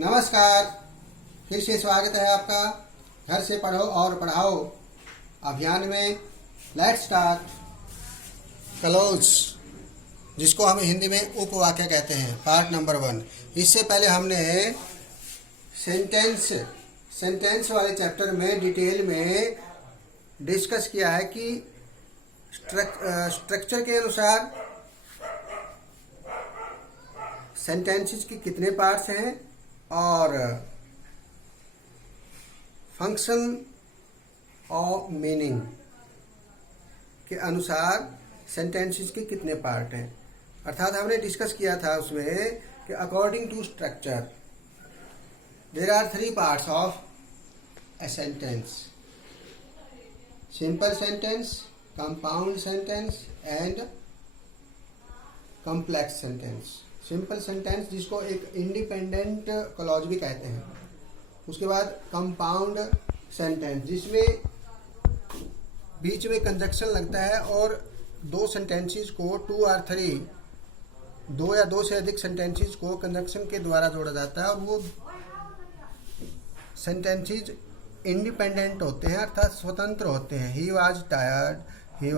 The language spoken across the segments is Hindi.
नमस्कार, फिर से स्वागत है आपका घर से पढ़ो और पढ़ाओ अभियान में। लेट्स स्टार्ट क्लोज, जिसको हम हिंदी में उपवाक्य कहते हैं, पार्ट नंबर 1। इससे पहले हमने सेंटेंस वाले चैप्टर में डिटेल में डिस्कस किया है कि स्ट्रक्चर के अनुसार सेंटेंसेस के कितने पार्ट्स हैं और फंक्शन और मीनिंग के अनुसार सेंटेंसेस के कितने पार्ट हैं। अर्थात हमने डिस्कस किया था उसमें कि according to structure there are 3 parts of a sentence: simple sentence, compound sentence and complex sentence. Simple sentence जिसको एक इंडिपेंडेंट क्लॉज भी कहते हैं। उसके बाद कंपाउंड सेंटेंस जिसमें बीच में कंजक्शन लगता है और 2 सेंटेंसेस को 2 और 3, 2 या 2 से अधिक सेंटेंसेस को कंजक्शन के द्वारा जोड़ा जाता है और वो सेंटेंसेस इंडिपेंडेंट होते हैं, अर्थात स्वतंत्र होते हैं। He was tired, he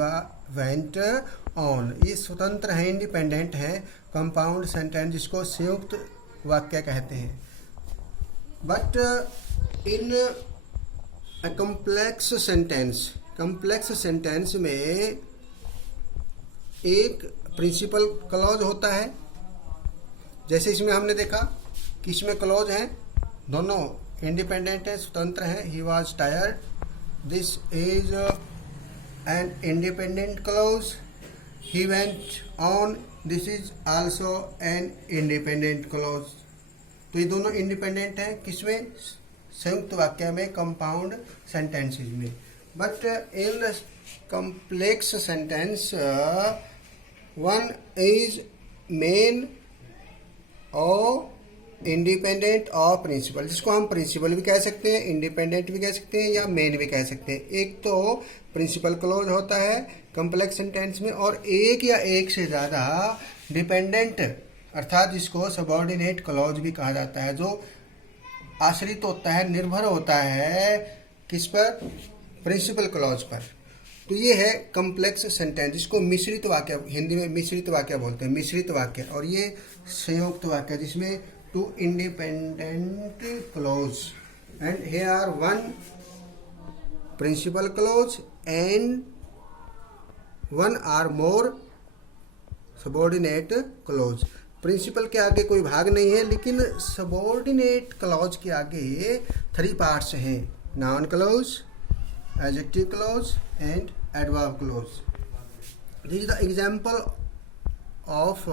went on, ये स्वतंत्र हैं, इंडिपेंडेंट हैं। कंपाउंड सेंटेंस जिसको संयुक्त वाक्य कहते हैं। But in a complex sentence में एक प्रिंसिपल क्लॉज होता है। जैसे इसमें हमने देखा कि इसमें क्लॉज हैं, दोनों इंडिपेंडेंट हैं, स्वतंत्र हैं। He was tired, this is an independent clause. He went on, this is also an independent clause. तो ये दोनों इंडिपेंडेंट हैं, किसमें? संयुक्त वाक्य में, कंपाउंड सेंटेंसेस में। But in complex sentence one is main और इंडिपेंडेंट और प्रिंसिपल, जिसको हम प्रिंसिपल भी कह सकते हैं, इंडिपेंडेंट भी कह सकते हैं या मेन भी कह सकते हैं। एक तो प्रिंसिपल क्लॉज होता है कॉम्प्लेक्स सेंटेंस में, और एक या एक से ज़्यादा डिपेंडेंट, अर्थात जिसको सबऑर्डिनेट क्लॉज भी कहा जाता है, जो आश्रित होता है, निर्भर होता है किस पर? प्रिंसिपल क्लॉज पर। तो ये है कॉम्प्लेक्स सेंटेंस, जिसको मिश्रित वाक्य, हिंदी में मिश्रित वाक्य बोलते हैं, मिश्रित वाक्य। और ये संयुक्त वाक्य जिसमें 2 independent clause and here are 1 principal clause and 1 or more subordinate clause. Principal के आगे कोई भाग नहीं है, लेकिन सबऑर्डिनेट क्लॉज के आगे 3 पार्ट्स हैं: noun clause, adjective clause and adverb clause. This is the example of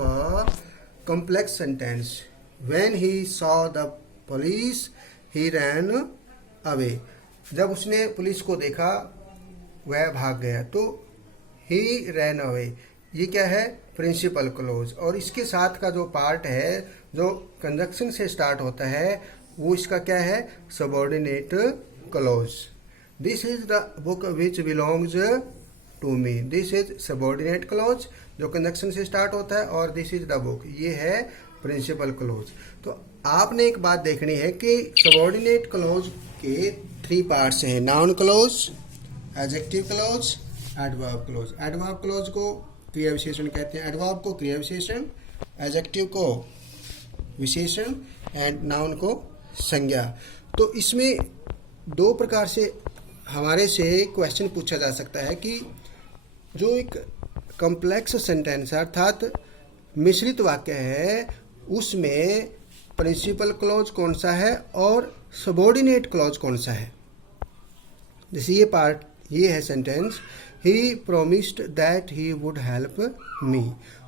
complex sentence. When he saw the police, he ran away. जब उसने पुलिस को देखा वह भाग गया, तो he ran away, ये क्या है? Principal clause. और इसके साथ का जो पार्ट है, जो कंजक्शन से स्टार्ट होता है, वो इसका क्या है? Subordinate clause. This is the book which belongs to me, this is subordinate clause जो कंजक्शन से स्टार्ट होता है, और दिस इज द बुक, ये है प्रिंसिपल क्लॉज। तो आपने एक बात देखनी है कि सबऑर्डिनेट क्लॉज के 3 पार्ट्स हैं: noun clause, adjective clause, adverb clause. Adverb clause को क्रिया विशेषण कहते हैं, एडवर्ब को क्रिया विशेषण, एडजेक्टिव को विशेषण एंड नाउन को संज्ञा। तो इसमें 2 प्रकार से हमारे से क्वेश्चन पूछा जा सकता है कि जो एक कॉम्प्लेक्स सेंटेंस है, अर्थात मिश्रित वाक्य है, उसमें प्रिंसिपल क्लॉज कौन सा है और सबऑर्डिनेट क्लॉज कौन सा है। जैसे ये पार्ट, ये है sentence, he promised that he would help me.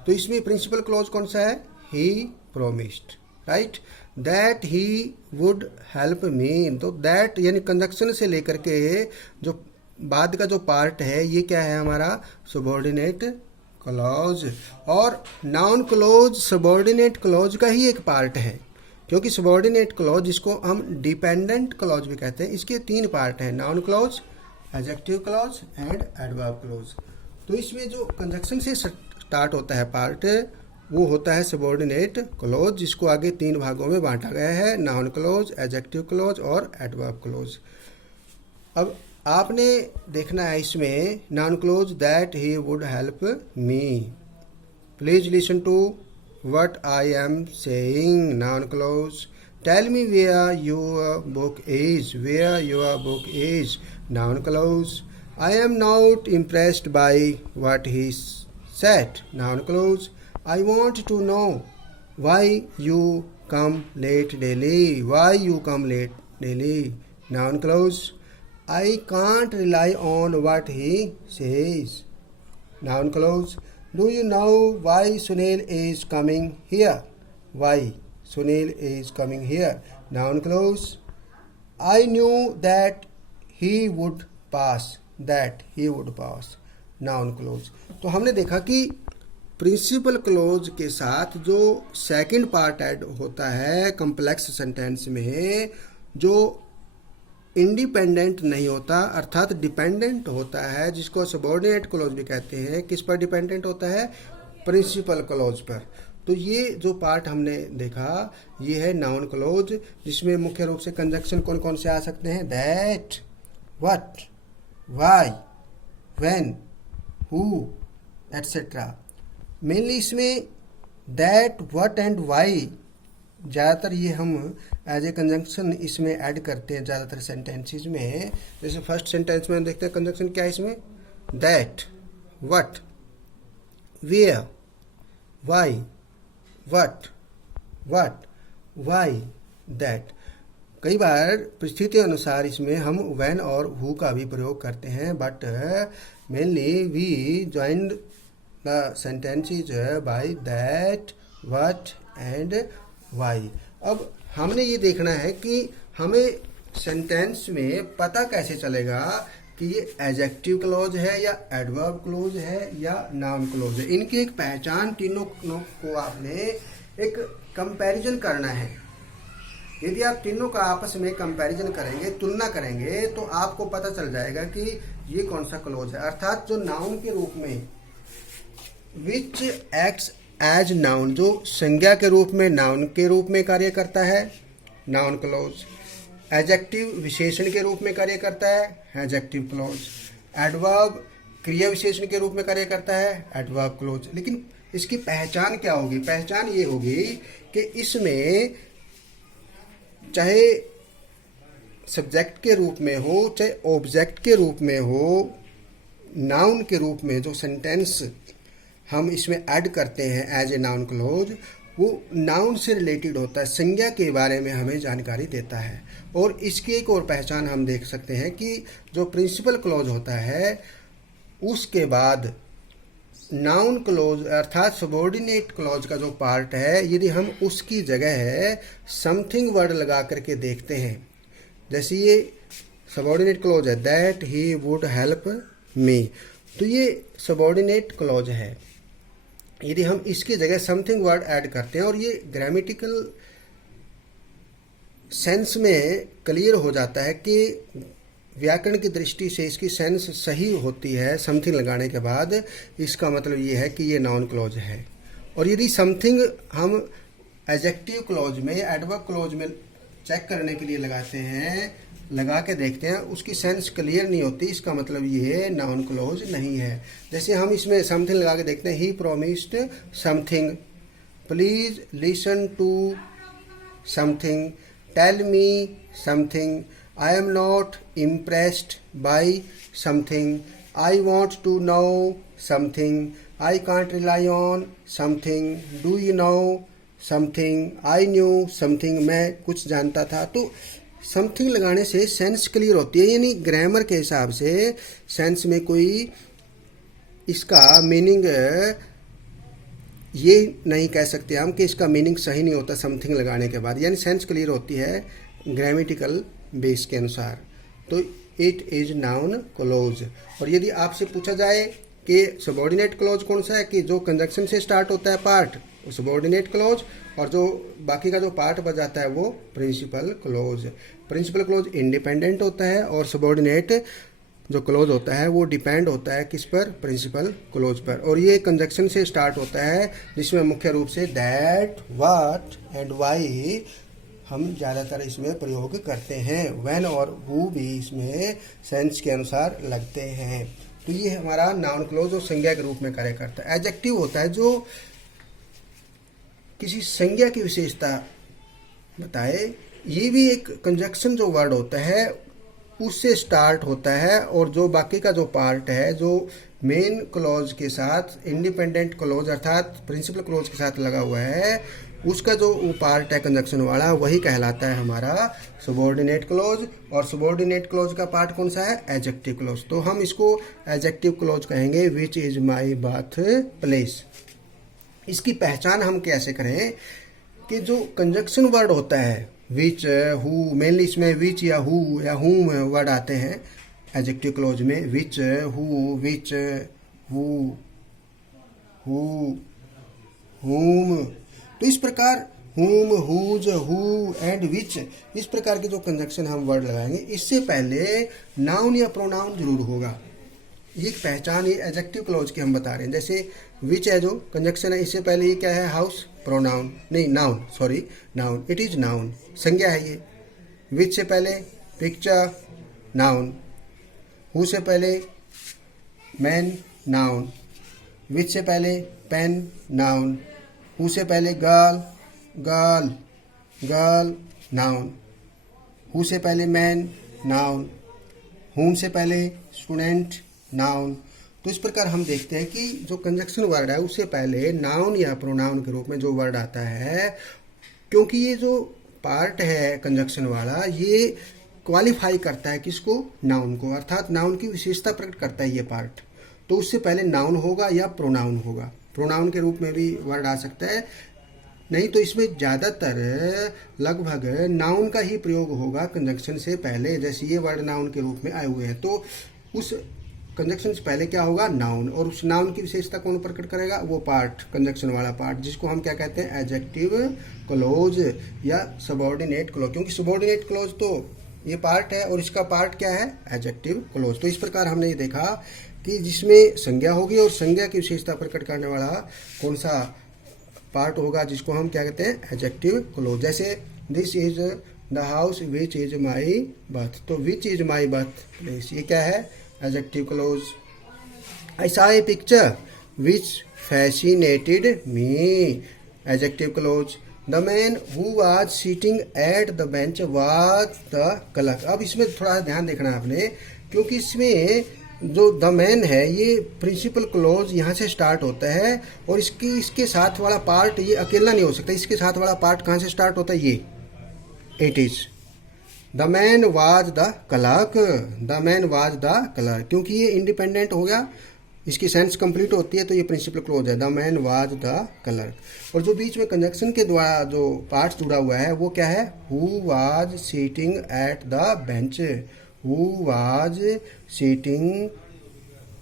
तो इसमें प्रिंसिपल क्लॉज कौन सा है? He promised, right. That he would help me, तो दैट यानी कंजक्शन से लेकर के जो बाद का जो पार्ट है, ये क्या है हमारा? Subordinate clause. और नाउन क्लॉज सबऑर्डिनेट क्लॉज का ही एक पार्ट है, क्योंकि सबऑर्डिनेट क्लॉज जिसको हम डिपेंडेंट क्लॉज भी कहते हैं, इसके 3 पार्ट हैं: noun clause, adjective clause and adverb clause. तो इसमें जो कंजक्शन से स्टार्ट होता है पार्ट, वो होता है सबऑर्डिनेट क्लॉज, जिसको आगे 3 भागों में बांटा गया है, नाउन क्लॉज, एडजेक्टिव क्लॉज और एडवर्ब क्लॉज। अब आपने देखना है इसमें noun clause, that he would help me. Please listen to what I am saying. Noun clause, tell me where your book is, where your book is. Noun clause, I am not impressed by what he said. Noun clause, I want to know why you come late daily. Why you come late daily. Noun clause, I can't rely on what he says. Noun clause, do you know why Sunil is coming here? Why Sunil is coming here. Noun clause, I knew that he would pass. That he would pass. Noun clause. तो हमने देखा कि प्रिंसिपल क्लोज के साथ जो सेकंड पार्ट ऐड होता है कॉम्प्लेक्स सेंटेंस में, जो इंडिपेंडेंट नहीं होता अर्थात डिपेंडेंट होता है, जिसको सबऑर्डिनेट क्लोज भी कहते हैं, किस पर डिपेंडेंट होता है? प्रिंसिपल क्लोज पर। तो ये जो पार्ट हमने देखा ये है नाउन क्लोज, जिसमें मुख्य रूप से कंजक्शन कौन कौन से आ सकते हैं? That, what, why, when, who, etcetera. Mainly इसमें दैट, व्हाट एंड वाई ज़्यादातर ये हम एज ए कंजंक्शन इसमें ऐड करते हैं ज़्यादातर सेंटेंसेस में। जैसे फर्स्ट सेंटेंस में देखते हैं कंजंक्शन क्या है इसमें? That, what, where, why, what, what, why, that. कई बार परिस्थिति अनुसार इसमें हम व्हेन और हु का भी प्रयोग करते हैं, but mainly we joined the sentences by that, what and why। अब हमने ये देखना है कि हमें सेंटेंस में पता कैसे चलेगा कि ये एडजेक्टिव क्लॉज है या एडवर्ब क्लॉज है या नाउन क्लॉज है। इनकी एक पहचान, तीनों को आपने एक कंपैरिजन करना है। यदि आप तीनों का आपस में कंपैरिजन करेंगे, तुलना करेंगे, तो आपको पता चल जाएगा कि ये कौन सा क्लॉज है। अर्थात जो नाउन के रूप में विच एक्ट्स एज नाउन, जो संज्ञा के रूप में नाउन के रूप में कार्य करता है, नाउन क्लॉज। एडजेक्टिव विशेषण के रूप में कार्य करता है, एडजेक्टिव क्लॉज। एडवर्ब क्रिया विशेषण के रूप में कार्य करता है, एडवर्ब क्लॉज। लेकिन इसकी पहचान क्या होगी? पहचान ये होगी कि इसमें चाहे सब्जेक्ट के रूप में हो, चाहे ऑब्जेक्ट के रूप में हो, नाउन के रूप में जो सेंटेंस हम इसमें ऐड करते हैं एज ए नाउन क्लॉज, वो नाउन से रिलेटेड होता है, संज्ञा के बारे में हमें जानकारी देता है। और इसकी एक और पहचान हम देख सकते हैं कि जो प्रिंसिपल क्लॉज होता है उसके बाद नाउन क्लॉज अर्थात सबऑर्डिनेट क्लॉज का जो पार्ट है, यदि हम उसकी जगह है समथिंग वर्ड लगा करके देखते हैं, जैसे ये सबऑर्डिनेट क्लॉज है that he would help me, तो ये सबऑर्डिनेट क्लॉज है। यदि हम इसकी जगह समथिंग वर्ड ऐड करते हैं और ये ग्रामेटिकल सेंस में क्लियर हो जाता है कि व्याकरण की दृष्टि से इसकी सेंस सही होती है समथिंग लगाने के बाद, इसका मतलब ये है कि ये नाउन क्लॉज है। और यदि समथिंग हम एडजेक्टिव क्लॉज में, एडवर्ब क्लॉज में चेक करने के लिए लगाते हैं, लगा के देखते हैं, उसकी सेंस क्लियर नहीं होती, इसका मतलब ये नाउन क्लॉज नहीं है। जैसे हम इसमें समथिंग लगा के देखते हैं, he promised something, please listen to something, tell me something, I am not impressed by something, I want to know something, I can't rely on something, do you know something, I knew something, मैं कुछ जानता था। तो समथिंग लगाने से सेंस क्लियर होती है, यानी ग्रामर के हिसाब से सेंस में कोई इसका मीनिंग ये नहीं कह सकते हम कि इसका मीनिंग सही नहीं होता समथिंग लगाने के बाद, यानी सेंस क्लियर होती है ग्रामेटिकल बेस के अनुसार। तो इट इज नाउन क्लॉज। और यदि आपसे पूछा जाए कि सबऑर्डिनेट क्लॉज कौन सा है, कि जो कंजक्शन से स्टार्ट होता है पार्ट, सबऑर्डिनेट क्लॉज, और जो बाकी का जो पार्ट बच जाता है वो principal clause. Principal clause independent होता है और सबऑर्डिनेट जो क्लोज होता है वो डिपेंड होता है किस पर, प्रिंसिपल क्लोज पर। और ये कंजक्शन से स्टार्ट होता है जिसमें मुख्य रूप say that, what and Y हम ज़्यादातर इसमें प्रयोग करते हैं। व्हेन और हु भी इसमें सेंस के अनुसार लगते हैं। तो ये हमारा नाउन क्लोज और संज्ञा के रूप में कार्य करता है। एडजेक्टिव होता है जो किसी संज्ञा की विशेषता बताए। ये भी एक कंजक्शन जो वर्ड होता है उससे स्टार्ट होता है, और जो बाकी का जो पार्ट है जो मेन क्लॉज के साथ इंडिपेंडेंट क्लॉज अर्थात प्रिंसिपल क्लॉज के साथ लगा हुआ है, उसका जो वो पार्ट है कंजक्शन वाला, वही कहलाता है हमारा सबऑर्डिनेट क्लॉज। और सबऑर्डिनेट क्लॉज का पार्ट कौन सा है, एडजेक्टिव क्लॉज। तो हम इसको एडजेक्टिव क्लॉज कहेंगे, विच इज माई बर्थ प्लेस। इसकी पहचान हम कैसे करें कि जो कंजक्शन वर्ड होता है विच, हु, मेनली इसमें विच या हु या हुम वर्ड आते हैं एडजेक्टिव क्लॉज में। विच, हु, विच, हु, हुम। तो इस प्रकार हुम, हुज, हु एंड विच, इस प्रकार के जो कंजक्शन हम वर्ड लगाएंगे इससे पहले नाउन या प्रोनाउन जरूर होगा। ये पहचान ये एडजेक्टिव क्लॉज की हम बता रहे हैं। जैसे विच है जो कंजक्शन है, इससे पहले ये क्या है, हाउस, प्रोनाउन नहीं noun, sorry noun, it is noun, संज्ञा है ये। विच से पहले पिक्चर, नाउन। हु से पहले मैन, नाउन। विच से पहले पेन, नाउन। हु से पहले गर्ल, गर्ल, नाउन। हु से पहले मैन, नाउन। हुम से पहले स्टूडेंट, नाउन। तो इस प्रकार हम देखते हैं कि जो कंजक्शन वर्ड है उससे पहले नाउन या प्रोनाउन के रूप में जो वर्ड आता है, क्योंकि ये जो पार्ट है कंजक्शन वाला ये क्वालिफाई करता है किसको, नाउन को, अर्थात नाउन की विशेषता प्रकट करता है ये पार्ट। तो उससे पहले नाउन होगा या प्रोनाउन होगा। प्रोनाउन के रूप में भी वर्ड आ सकता है, नहीं तो इसमें ज़्यादातर लगभग नाउन का ही प्रयोग होगा कंजक्शन से पहले। जैसे ये वर्ड नाउन के रूप में आए हुए हैं तो उस कंजक्शन से पहले क्या होगा, नाउन। और उस नाउन की विशेषता कौन प्रकट करेगा, वो पार्ट, कंजक्शन वाला पार्ट, जिसको हम क्या कहते हैं, एडजेक्टिव क्लॉज या सबऑर्डिनेट क्लॉज। क्योंकि सबऑर्डिनेट क्लॉज तो ये पार्ट है और इसका पार्ट क्या है, एडजेक्टिव क्लॉज। तो इस प्रकार हमने ये देखा कि जिसमें संज्ञा होगी और संज्ञा की विशेषता प्रकट करने वाला कौन सा पार्ट होगा, जिसको हम क्या कहते हैं, एडजेक्टिव क्लॉज। जैसे this is the house which is my birth, तो which is my birth place, ये क्या है, adjective clause. I saw a picture which fascinated me, adjective clause. The man who was sitting at the bench was the clerk. अब इसमें थोड़ा ध्यान देखना है आपने, क्योंकि इसमें जो द मैन है ये प्रिंसिपल क्लॉज यहाँ से स्टार्ट होता है और इसके साथ वाला पार्ट ये अकेला नहीं हो सकता। इसके साथ वाला पार्ट कहाँ से स्टार्ट होता है, ये it is the man was the clerk, the man was the clerk, क्योंकि ये इंडिपेंडेंट हो गया, इसकी सेंस कंप्लीट होती है तो ये प्रिंसिपल क्लॉज है, the man was the clerk. और जो बीच में कंजक्शन के द्वारा जो पार्ट जुड़ा हुआ है वो क्या है, who was sitting at the bench, who was sitting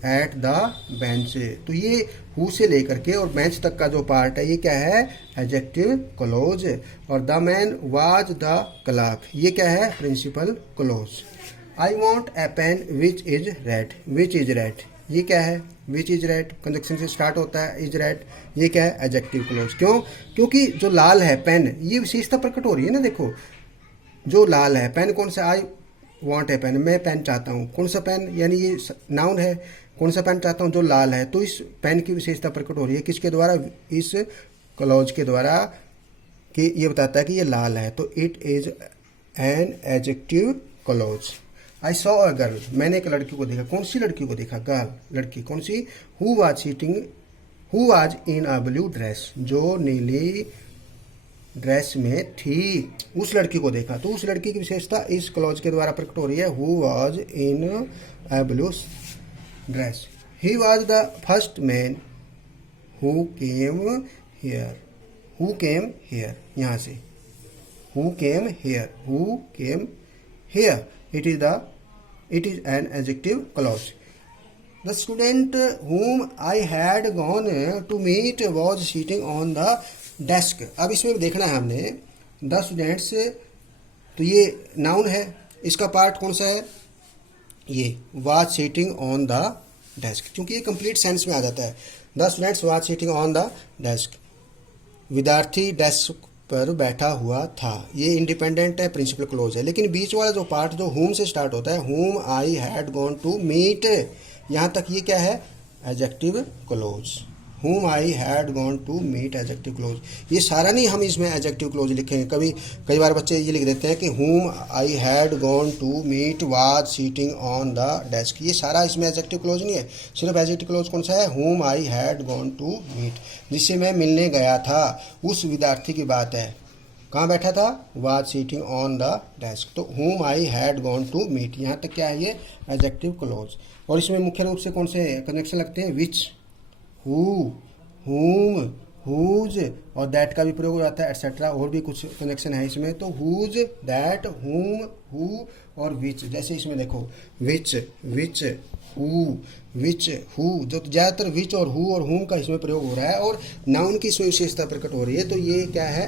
at the bench. तो ये हु से लेकर के और बेंच तक का जो पार्ट है ये क्या है, एडजेक्टिव क्लॉज। और the man was the clerk ये क्या है, principal clause. I want a pen which is red, which is red ये क्या है, विच इज रेड कंजक्शन से स्टार्ट होता है, इज रेड ये क्या है, एडजेक्टिव क्लॉज। क्यों, क्योंकि जो लाल है पेन, ये विशेषता प्रकट हो रही है ना। देखो जो लाल है पेन कौन सा, आई वॉन्ट ए पेन, मैं पेन चाहता हूँ, कौन सा पेन, यानी ये नाउन है, कौन सा पेन चाहता हूँ, जो लाल है। तो इस पेन की विशेषता प्रकट हो रही है किसके द्वारा, इस क्लॉज के द्वारा, कि ये बताता है कि ये लाल है। तो it is an adjective clause. I saw a girl, मैंने एक लड़की को देखा, कौन सी लड़की को देखा, गर्ल लड़की, कौन सी, who was sitting, who was in a blue dress, जो नीली ड्रेस में थी, उस लड़की को देखा। तो उस लड़की की विशेषता इस क्लॉज के द्वारा प्रकट हो रही है, who was in a blue dress. He was the first man who came here, who came here, यहाँ से who came here, who came here, it is an adjective clause. The student whom I had gone to meet was sitting on the desk. अब इसमें देखना है हमने the students, तो ये नाउन है, इसका पार्ट कौन सा है, ये was sitting on the desk, क्योंकि ये कंप्लीट सेंस में आ जाता है। The students was sitting on the desk, विद्यार्थी डेस्क पर बैठा हुआ था। ये इंडिपेंडेंट है, प्रिंसिपल क्लोज है। लेकिन बीच वाला जो पार्ट जो होम से स्टार्ट होता है, whom I had gone to meet, यहाँ तक ये क्या है, adjective clause. Whom I had gone to meet, adjective clause. ये सारा नहीं हम इसमें एडजेक्टिव क्लोज लिखेंगे। कई बार बच्चे ये लिख देते हैं कि whom I had gone to meet was sitting on the desk. ये सारा इसमें एडजेक्टिव क्लोज नहीं है। सिर्फ एडजेक्टिव क्लोज कौन सा है, whom I had gone to meet, जिससे मैं मिलने गया था, उस विद्यार्थी की बात है। कहाँ बैठा था, was sitting on the desk. तो whom I had gone to meet, यहाँ तक क्या है, ये एडजेक्टिव क्लोज। और इसमें मुख्य रूप से कौन से कनेक्शन लगते हैं, विच, हु, हुम, हुज और दैट का भी प्रयोग हो जाता है, एटसेट्रा। और भी कुछ कनेक्शन है इसमें। तो हुज, दैट, हुम, हु और विच। जैसे इसमें देखो, विच, विच, हु, विच, हु, जो ज़्यादातर विच और हु और हुम का इसमें प्रयोग हो रहा है और नाउन की इसमें विशेषता प्रकट हो रही है। तो ये क्या है,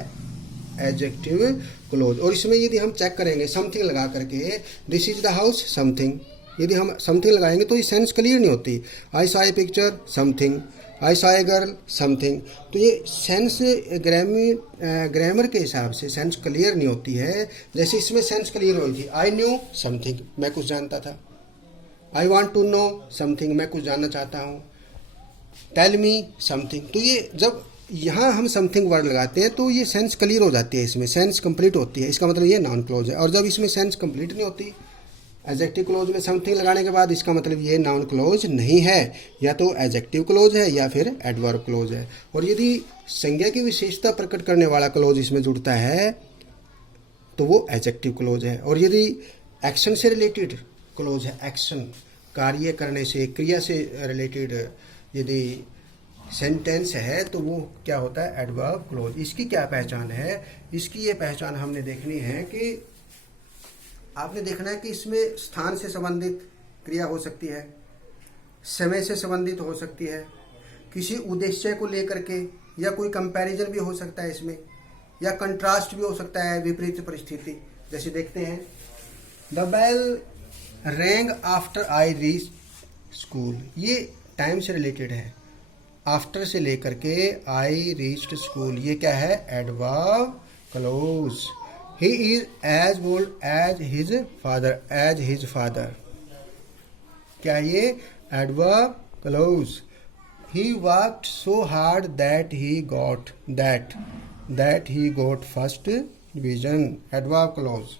एडजेक्टिव क्लोज। और इसमें यदि हम चेक करेंगे समथिंग लगा करके, this is the house, something, यदि हम समथिंग लगाएंगे तो ये सेंस क्लियर नहीं होती। I saw a picture, something, I saw a girl, something. तो ये सेंस ग्रामर के हिसाब से सेंस क्लियर नहीं होती है। जैसे इसमें सेंस क्लियर हुई थी, आई न्यू समथिंग, मैं कुछ जानता था। I want to know something, मैं कुछ जानना चाहता हूँ। Tell me something. तो ये जब यहाँ हम समथिंग वर्ड लगाते हैं तो ये सेंस क्लियर हो जाती है, इसमें सेंस कंप्लीट होती है। इसका मतलब ये नॉन क्लोज है। और जब इसमें सेंस कंप्लीट नहीं होती, एडजेक्टिव क्लोज में समथिंग लगाने के बाद, इसका मतलब ये नाउन क्लोज नहीं है, या तो एडजेक्टिव क्लोज है या फिर एडवर्ब क्लोज है। और यदि संज्ञा की विशेषता प्रकट करने वाला क्लोज इसमें जुड़ता है तो वो एडजेक्टिव क्लोज है। और यदि एक्शन से रिलेटेड क्लोज है, एक्शन, कार्य करने से, क्रिया से रिलेटेड यदि सेंटेंस है तो वो क्या होता है, एडवर्ब क्लोज। इसकी क्या पहचान है, इसकी ये पहचान हमने देखनी है कि आपने देखना है कि इसमें स्थान से संबंधित क्रिया हो सकती है, समय से संबंधित हो सकती है, किसी उद्देश्य को लेकर के, या कोई कंपैरिजन भी हो सकता है इसमें, या कंट्रास्ट भी हो सकता है, विपरीत परिस्थिति। जैसे देखते हैं, the bell rang after I reach school, ये टाइम से रिलेटेड है। आफ्टर से लेकर के आई रीच्ड स्कूल, ये क्या है, adverb clause. He is as old as his father, as his father, क्या ये adverb clause. He worked so hard that he got first division, adverb close.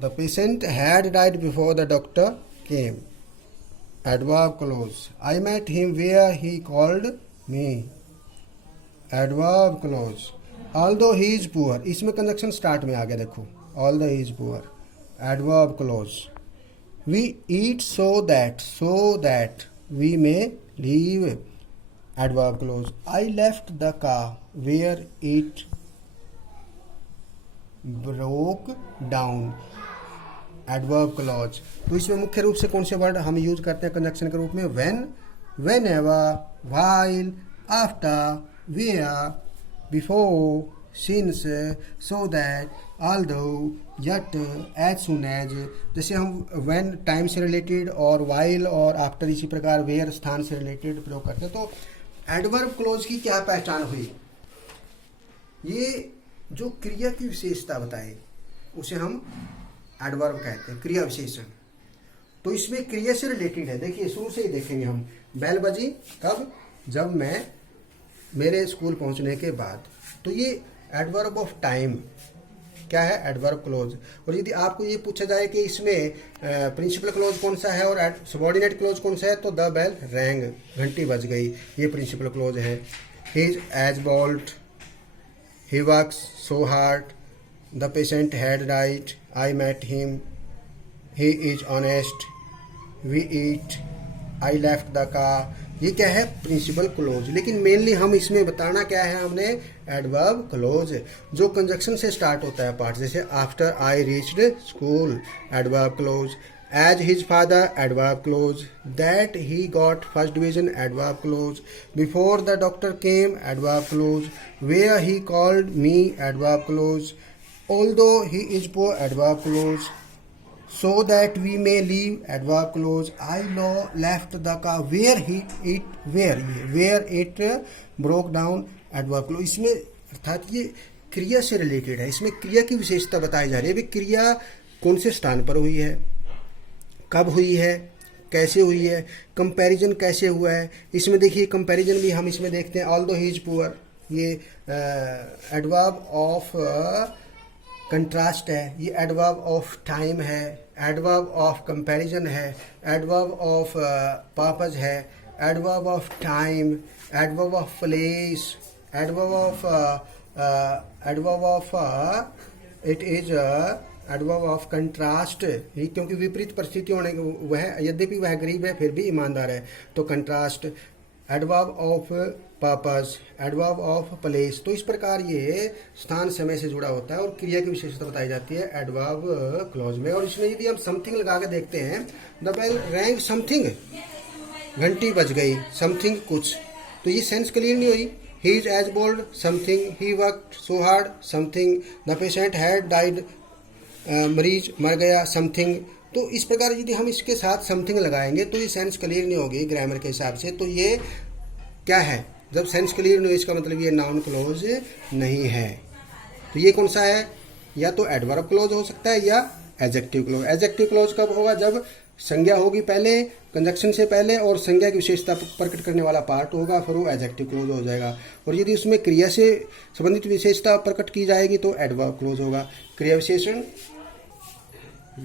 The patient had died before the doctor came, adverb close. I met him where he called me, adverb close. Although he is poor, इसमें कंजक्शन स्टार्ट में आ गया, देखो, although he is poor, adverb close. We eat so that we may live, adverb close. I left the car where it broke down, adverb close. तो इसमें मुख्य रूप से कौन से वर्ड हम यूज करते हैं कंजक्शन के रूप में, when, whenever, while, after, where, before, since, so that, although, yet, as soon as। जैसे हम when टाइम से रिलेटेड और while और after इसी प्रकार where स्थान से रिलेटेड प्रयोग करते हैं। तो एडवर्ब क्लोज की क्या पहचान हुई, ये जो क्रिया की विशेषता बताए उसे हम एडवर्ब कहते हैं, क्रिया विशेषण। तो इसमें क्रिया से रिलेटेड है। देखिए शुरू से ही देखेंगे हम, बेल बजी कब, जब मैं मेरे स्कूल पहुंचने के बाद। तो ये एडवर्ब ऑफ टाइम क्या है, एडवर्ब क्लोज। और यदि आपको ये पूछा जाए कि इसमें प्रिंसिपल क्लोज कौन सा है और सबऑर्डिनेट क्लोज कौन सा है, तो द बेल रैंग, घंटी बज गई, ये प्रिंसिपल क्लोज है। He is as bold, he works so hard, the patient had died, I met him, he is honest, we eat, I left the car, ये क्या है, प्रिंसिपल क्लोज। लेकिन मेनली हम इसमें बताना क्या है हमने, एडवर्ब क्लोज, जो कंजक्शन से स्टार्ट होता है पार्ट। जैसे after I reached school, adverb clause. As his father, adverb clause. That he got first division, adverb clause. Before the doctor came, adverb clause. Where he called me, adverb clause. Although he is poor, adverb clause. so that we may leave adverb clause. I left the car where it broke down adverb clause. इसमें अर्थात ये क्रिया से रिलेटेड है, इसमें क्रिया की विशेषता बताई जा रही है। भी क्रिया कौन से स्थान पर हुई है, कब हुई है, कैसे हुई है, कंपैरिजन कैसे हुआ है। इसमें देखिए कंपैरिजन भी हम इसमें देखते हैं। ऑल्दो ही इज पुअर, ये एडवर्ब ऑफ कंट्रास्ट है, ये एडवर्ब ऑफ टाइम है, एडवर्ब ऑफ कंपैरिजन है, एडवर्ब ऑफ पर्पस है, adverb of time, adverb of place, adverb of it is adverb of contrast, क्योंकि विपरीत परिस्थिति होने वह यद्यपि वह गरीब है फिर भी ईमानदार है, तो contrast. Adverb of purpose, adverb of place. तो इस प्रकार ये स्थान समय से जुड़ा होता है और क्रिया की विशेषता बताई जाती है एडवर्ब क्लॉज में। और इसमें यदि हम समथिंग लगा के देखते हैं, द बेल रैंग समथिंग, घंटी बज गई, समथिंग कुछ, तो ये सेंस क्लियर नहीं हुई। He is as bold, something, he worked so hard, something, the patient had died, मरीज मर गया, समथिंग। तो इस प्रकार यदि हम इसके साथ समथिंग लगाएंगे तो ये सेंस क्लियर नहीं होगी ग्रामर के हिसाब से। तो ये क्या है, जब सेंस क्लियर नहीं हो इसका मतलब ये नाउन क्लोज नहीं है। तो ये कौन सा है, या तो एडवर्ब क्लोज हो सकता है या एडजेक्टिव क्लोज। एडजेक्टिव क्लोज कब होगा, जब संज्ञा होगी पहले, कंजक्शन से पहले, और संज्ञा की विशेषता प्रकट करने वाला पार्ट होगा, फिर वो एडजेक्टिव क्लोज हो जाएगा। और यदि उसमें क्रिया से संबंधित विशेषता प्रकट की जाएगी तो एडवर्ब क्लोज होगा। क्रिया विशेषण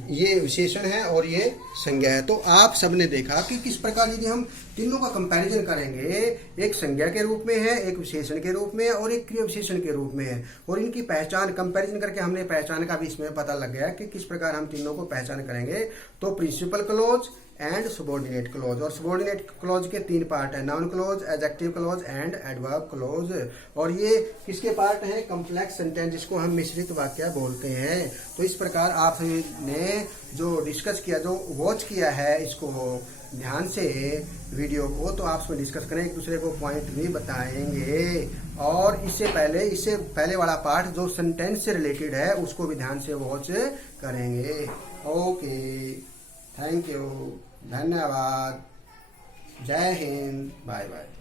ये विशेषण है और ये संज्ञा है। तो आप सबने देखा कि किस प्रकार यदि हम तीनों का कंपैरिजन करेंगे, एक संज्ञा के रूप में है, एक विशेषण के रूप में है और एक क्रिया विशेषण के रूप में है, और इनकी पहचान कंपैरिजन करके हमने पहचान का भी इसमें पता लग गया कि किस प्रकार हम तीनों को पहचान करेंगे। तो principal clause and subordinate clause, और सबऑर्डिनेट क्लॉज के तीन पार्ट है, noun clause, adjective clause and adverb clause. और ये किसके पार्ट हैं, कॉम्प्लेक्स सेंटेंस, जिसको हम मिश्रित वाक्य बोलते हैं। तो इस प्रकार आप सभी ने जो डिस्कस किया, जो वॉच किया है, इसको ध्यान से वीडियो को, तो आप उसमें डिस्कस करें, एक दूसरे को पॉइंट भी बताएंगे। और इससे पहले वाला पार्ट जो सेंटेंस से रिलेटेड है उसको भी ध्यान से वॉच करेंगे। ओके, थैंक यू, धन्यवाद, जय हिंद, बाय बाय।